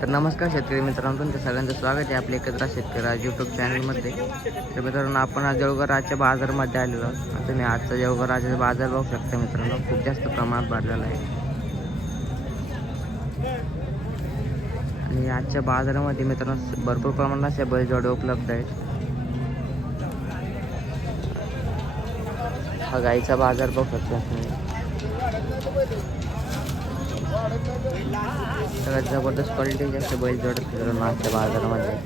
तर नमस्कार शेतकरी मित्रांनो तुमच्या सगळ्यांचं स्वागत आहे आपल्या एकत्र शेतकरी आज यूट्यूब चॅनलमध्ये तर मित्रांनो आपण आज जळगाव बाजारमध्ये आलेलो आहोत. तुम्ही आजचा जळगाव राजाचा बाजार बघू शकता मित्रांनो. खूप जास्त प्रमाणात भरलेला आहे. आणि आजच्या बाजारामध्ये मित्रांनो भरपूर प्रमाणात अशा बैलजोड्या उपलब्ध आहेत. हा गाईचा बाजार बघू शकता तुम्ही. सगळ्यात जबरदस्त क्वालिटी जास्त बैल जोडत फिरून आजच्या बाजारामध्ये.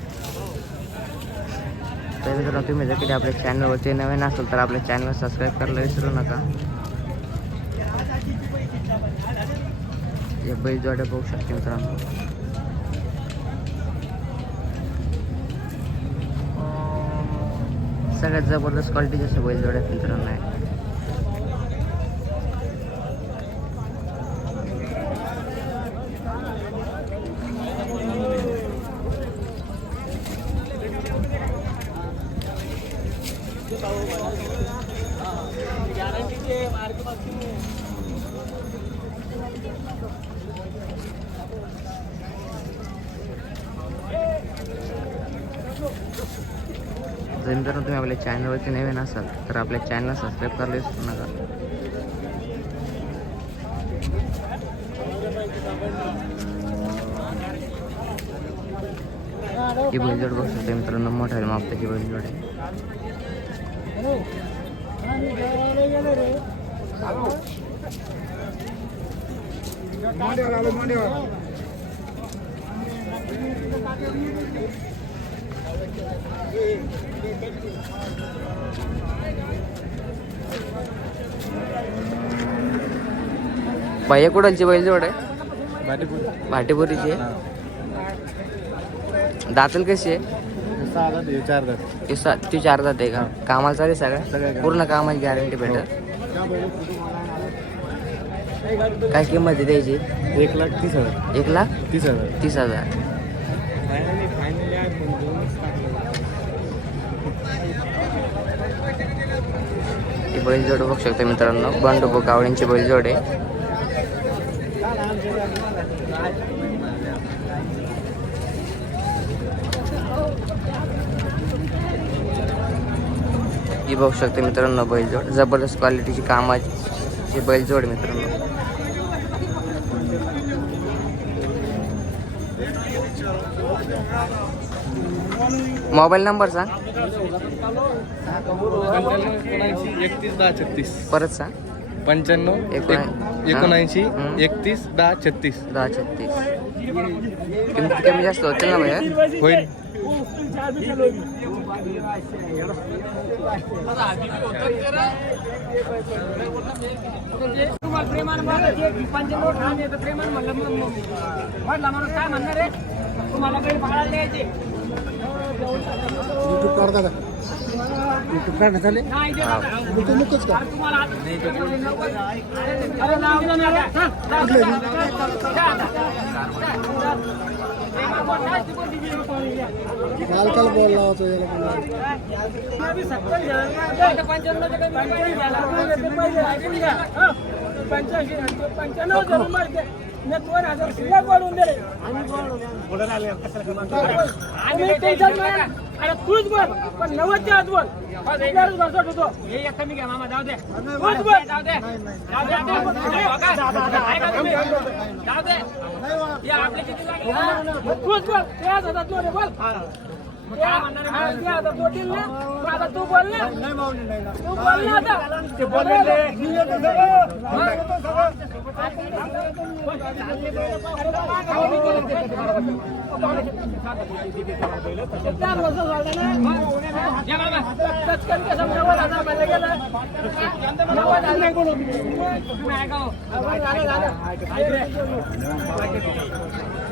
तर मित्रांनो तुम्ही जर कधी आपल्या चॅनलवरती नवीन असेल तर आपल्या चॅनल सबस्क्राईब करायला विसरू नका. हे बैल जोड्या बघू शकते मित्रांनो. सगळ्यात जबरदस्त क्वालिटीचे जास्त बैल जोड्यात मित्रांनो. आहे जर मित्रांनो तुम्ही आपल्या चॅनलवरती नवीन असाल तर आपल्या चॅनलला सबस्क्राईब करायला विसरू नका. ही बैलजोड बघू शकते मित्रांनो मोठा आहे मोठ्या मापताची बैलजोड आहे. बाह्य कुडालची बैलजोड आहे. भाटेपुरीची आहे. दातल कशी आहे? चार ती सा ती चार जात आहे का? कामाला चालेल सगळ्या सगळ्या पूर्ण कामाची गॅरंटी भेटत काय किंमत आहे त्याची? एक लाख तीस हजार. एक लाख तीस हजार. तीस हजार. बैलजोड बघू शकता मित्रांनो. बंडोबो कावड्यांची बैलजोड आहे. ही बघू शकता मित्रांनो बैलजोड. जबरदस्त क्वालिटीची कामाची बैलजोड आहे मित्रांनो. मोबाईल नंबर सांग. एकतीस दहा छत्तीस. परत सांग. पंच्याण्णव एकोणऐं- एकोणऐंशी. एकतीस दहा छत्तीस. दहा छत्तीस. किमती कमी जास्त होतील ना भैया? होईल. तुम्हाला प्रेमान पंच्याण्णव ठाण येतं प्रेमान म्हणलं मग मग म्हटला माणूस काय म्हणणार आहे तुम्हाला काही भाडा द्यायचे? युट्यूब काढता का युट्यूब काढण्यात आले नाही देत युट्यूब नकोच का? काल काल बॉल लावतो याला पंच्याऐंशी पंच्याण्णव मी दोन हजार शिल्लक वाढवून दिले. आणि टेन्शन नाही. अरे तूच बोल. पण नव्वदच्या आत बोल. तुझ्यावरच घसट होतो हे एक कमी घ्या मामा जाऊ दे. तूच बोल. जाऊ दे. जाऊ दे जाऊ दे. बघा. ऐका तुम्ही. जाऊ दे. या आपले किती लागले? तूच बोल. ते आज हातात बोल. बोल ते आज ते हातात बोटील ना मग आता तू बोल ना तू बोल ना आता ते चार वर्ष झालं ना टचकन कसं नव्वद हजार म्हणलं गेलं नव्वद हजार तुम्ही ऐका हो. झालं, झालं. ऐक रे. जाऊ दे. ये. एकोणनव्वद. जाऊ दे. पाहुणे तुम्ही आता राहिला. बोला तुम्हाला. काय बा तुमचं सगळं? जबानगिरी जाऊ द्या. पैशात- तू टाक खिशात ना. हा बघ तुम्ही. तुम्ही नाही कोण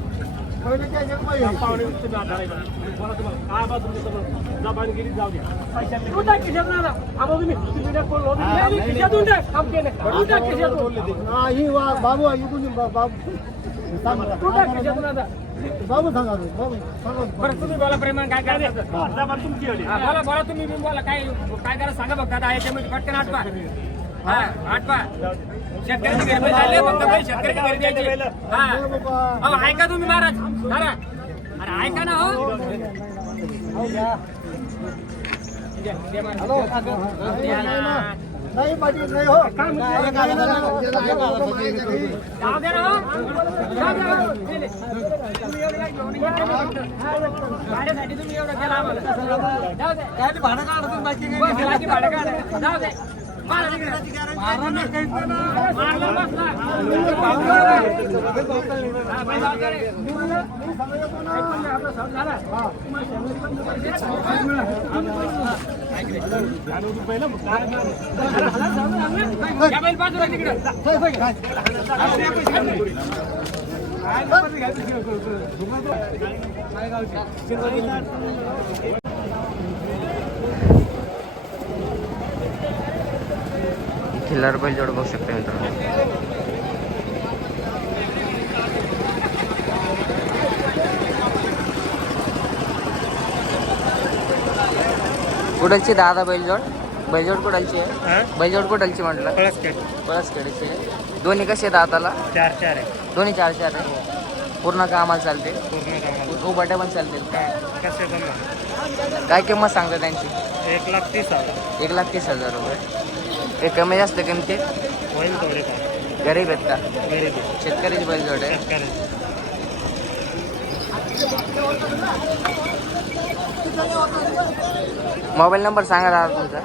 नाही, वा बाबू ऐकून बाबू बाबू सांगा बाबू सांगा बरं तुम्ही बोला प्रेमान काय करायचं? जबान बोला बोला तुम्ही बोला काय काय करा? सांगा बघ दादा याच्यामध्ये पटकन आठवा हा आठवा शेतकऱ्याची आले फक्त हा अहो ऐका तुम्ही महाराज महाराज अरे ऐका ना हो. नाही पाटील नाही हो जाऊ द्या ना हो. जाऊ द्या ना हो. नाही, नाही. तुम्ही एवढं काय घेऊन येत नाही फक्त. भाड्यासाठी तुम्ही एवढं केलं आम्हाला. जाऊ द्या. काय भाडं काढा तुम्ही बाकी बस, बाकी भाडं काढा. जाऊ दे. मारा तिकडे. मारला बसला. हा, बाई, जाऊ दे रे. आपला सौदा झाला. या बाई, बाजूला तिकडं. खिल्लार बैल जोड बघू शकता मित्रांनो. कुठलची दादा बैलजोड? बैलजोड कुठलची आहे? बैलजोड कुठलची म्हटलं? पळसखेडची आहे. दोन्ही कसे दाताला? चार चार आहे. दोन्ही चार चार आहे. पूर्ण कामाला चालते पूर्ण कामाला. उभाट्या पण चालतील. कसे काय किंमत सांगता त्यांची? एक लाख तीस हजार. एक लाख तीस हजार रुपये. हे कमी जास्त किमती होईल गरीब आहेत का? गरीब आहे. शेतकऱ्याचे मोबाईल नंबर सांगा दादा तुमचा.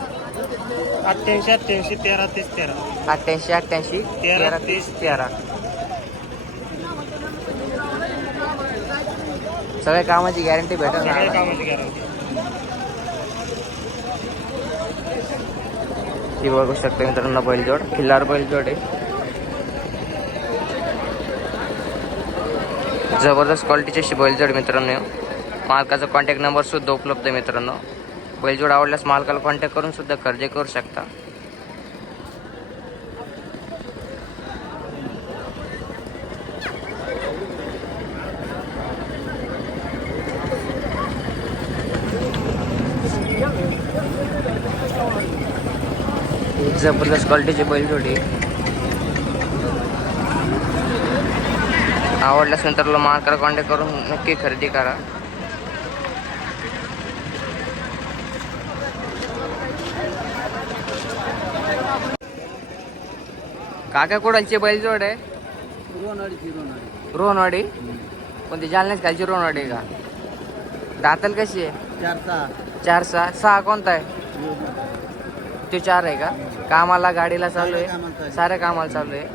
अठ्ठ्याऐंशी अठ्ठ्याऐंशी तेरा तीस तेरा. अठ्ठ्याऐंशी अठ्ठ्याऐंशी तेरा तीस. तेरा. सगळ्या कामाची गॅरंटी भेटेल सगळ्या ना कामाची गॅरंटी. ही बघू शकता मित्रांनो बैलजोड. खिल्लार बैलजोड आहे. जबरदस्त क्वालिटीची अशी बैलजोड मित्रांनो. मालकाचा कॉन्टॅक्ट नंबर सुद्धा उपलब्ध आहे मित्रांनो. बैलजोड आवडल्यास मालकाला कॉन्टॅक्ट करून सुद्धा खरेदी करू शकता. जबरदस्त क्वालिटीची बैलजोडी आवडल्यास नंतर मालकाला कॉन्टॅक्ट करून नक्की खरेदी करा. काका कोडालची बैलजोड आहे? रोहनवाडी कोणती जालन्यात खालची रोहनवाडी आहे का? दातल कशी आहे? चार सहा. सहा. कोणता आहे? तो चार आहे का? कामाला गाडीला चालू आहे. साऱ्या कामाला चालू आहे.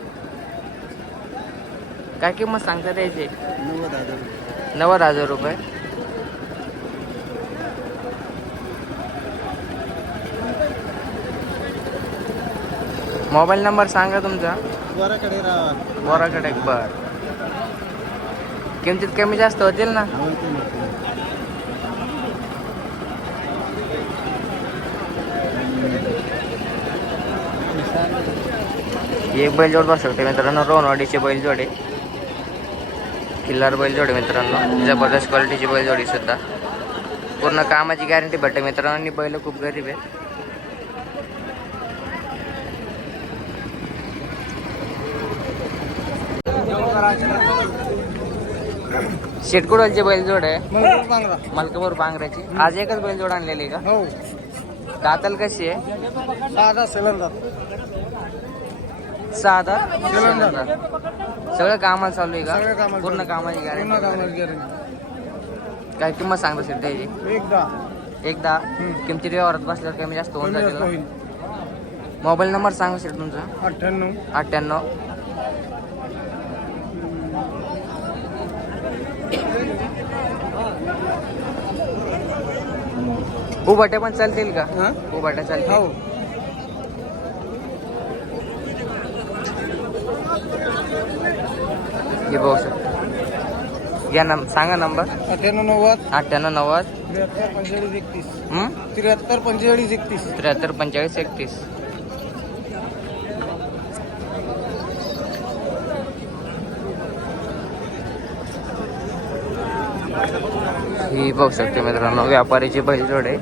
काय किंमत सांगता द्यायची नव्वद हजार रुपये. मोबाईल नंबर सांगा तुमचा. बोराकडे बर. किमतीत कमी जास्त होतील ना? हे बैलजोड बसू शकते मित्रांनो रोनवाडीचे बैलजोडे किल्लार बैलजोडे मित्रांनो जबरदस्त क्वालिटीची बैलजोडी सुद्धा. पूर्ण कामाची गॅरंटी भेटते मित्रांनो आणि बैल खूप गरीब आहे शेटकुडलची बैलजोड आहे मलकापूर पांघराची आज एकच बैलजोड आणलेली का? हो. दाताल कशी आहे? सिलेंडर साधा. सगळं कामाला चालू आहे का? कामाला पूर्ण चालू. कामाची पूर्ण गॅरंटी कामाची गॅरंटी काय किंमत सांगता सर त्याची? एकदा. एकदा? किमती व्यवहारात बसल्यावर कमी जास्त होऊन कमी जास्त? होईल. मोबाईल नंबर सांगा सर तुमचा. अठ्ठ्याण्णव. अठ्ठ्याण्णव. उभाट्या पण चालतील का? हा? उभाट्या चालतील. हो. हे बघू शकता. या नम सांगा नंबर अठ्ठ्याण्णव नव्वद. अठ्ठ्याण्णव नव्वद. त्र्याहत्तर पंचेचाळीस एकतीस. हं? त्र्याहत्तर पंचेचाळीस एकतीस. त्र्याहत्तर पंचेचाळीस एकतीस. ही बघू शकते मित्रांनो व्यापारीची बैल जोड आहे.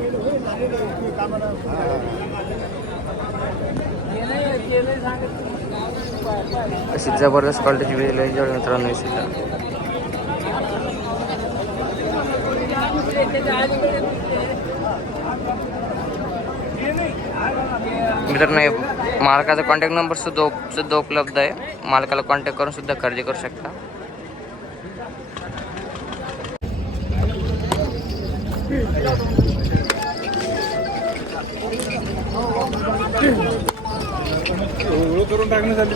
अशी जबरदस्त क्वालिटीची बैल आहे जोड मित्रांनो ही सुद्धा मित्रांनो मालकाचा कॉन्टॅक्ट नंबर सुद्धा सुद्धा उपलब्ध आहे. मालकाला कॉन्टॅक्ट करून सुद्धा खरेदी करू शकता. करून टाकण्यासाठी